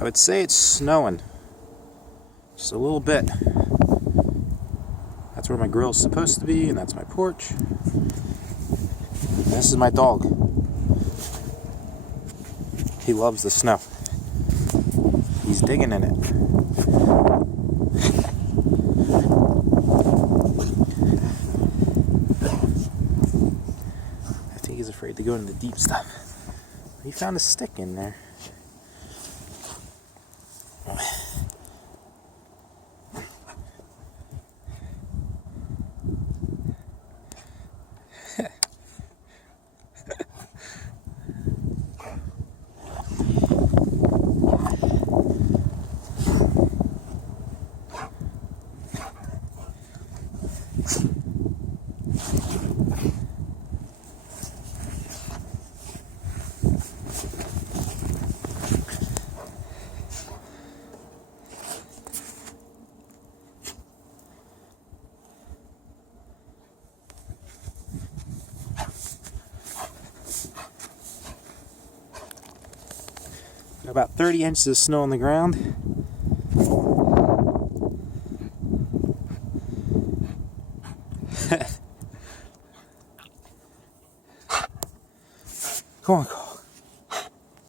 I would say it's snowing. Just a little bit. That's where my grill's supposed to be, and that's my porch. And this is my dog. He loves the snow. He's digging in it. I think he's afraid to go into the deep stuff. He found a stick in there. About 30 inches of snow on the ground. Come on,